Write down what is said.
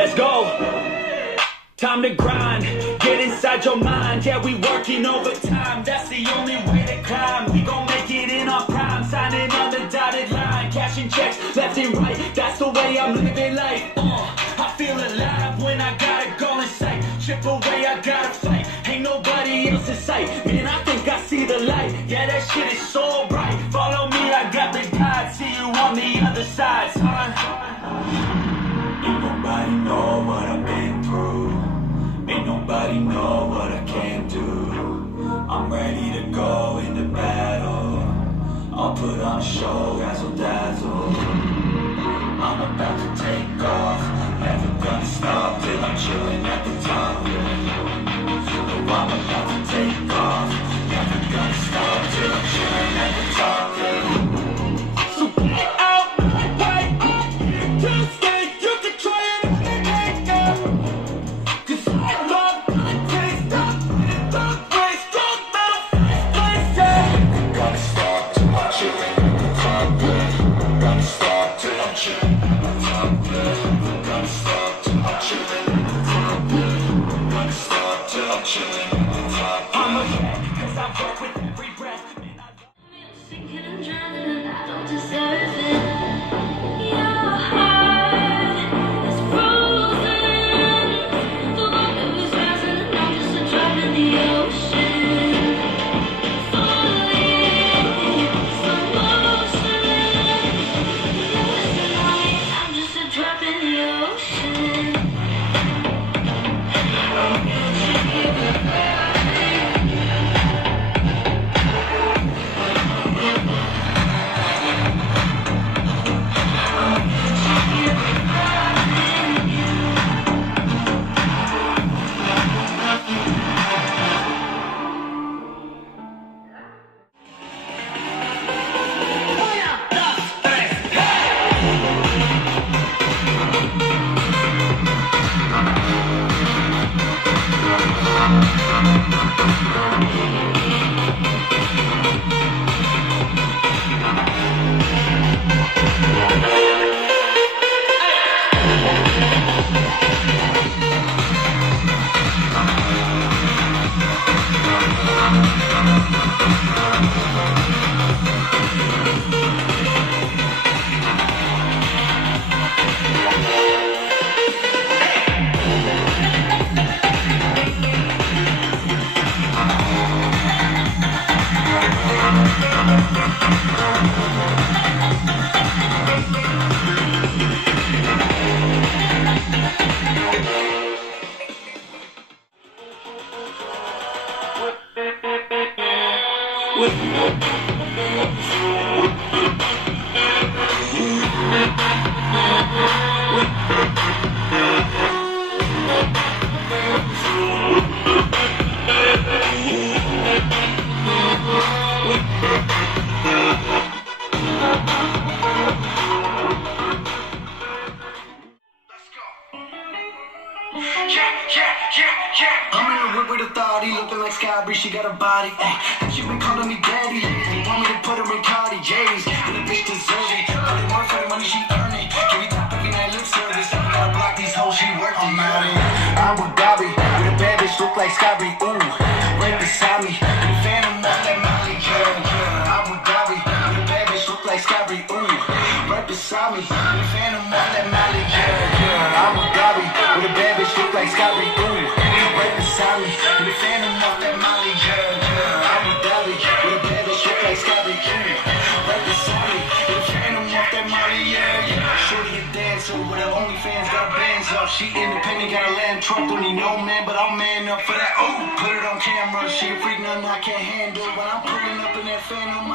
Let's go. Time to grind, get inside your mind. Yeah, we working overtime. That's the only way to climb. We gon' make it in our prime. Signing on the dotted line, cashing checks left and right. That's the way I'm living life. I feel alive when I got a goal in sight. Chip away, I gotta fight. Ain't nobody nobody else in sight. Man, I think I see the light. Yeah, that shit is so bright. Follow me, I got the guide. See you on the other side, son. Ain't nobody know what I've been through. Ain't nobody know what I can do. I'm ready to go into battle. I'll put on a show, razzle dazzle. I'm about to take off. Never gonna stop till I'm chilling at the top. No, I'm about to take off. Never gonna stop till I'm chilling at the top. So get out, right? To stay, you can try it. Cause I love the taste of the place. Don't metal place, yeah. Gonna stop till I'm chilling at the top. Gonna stop till I'm chilling at the top. Gonna stop till I'm chilling at the top. Gonna stop till I'm chilling at the top. I'm a man, cause I work with every breath. Sinking and drowning and I don't deserve it. Your heart is frozen. The water is rising and I'm just a drop in the ocean. Falling, slow motion. Listen, honey, I'm just a drop in the ocean. I'm in the whip with authority, looking like Sky Bree, she got a body. Ay, she been calling me daddy, want me to put her in Cartier's, and the bitch deserve it. I didn't work for the money, she earn it. Give me top every night, lip service. I gotta block these hoes, she working. I'm out in Abu Dhabi, with a bad bitch, look like Sky Bree, ooh, right beside me. The phantom off that Molly, yeah. Abu Dhabi, with a bad bitch, look like Sky Bree, ooh, right beside me. The phantom off that Molly, yeah. Abu Dhabi, with a bad bitch, look like Sky Bree, ooh, right beside me. The phantom off that Molly, yeah. Abu Dhabi, with a bad bitch, look like Sky Bree, ooh, right beside me. The phantom off that Molly, yeah. Shorty a dancer with her OnlyFans, got her bands off. She independent, got a land truck, don't need no man, but I'll man up for that. Ooh, put it on camera. She a freak, nothing I can't handle. When I'm pulling up in that phantom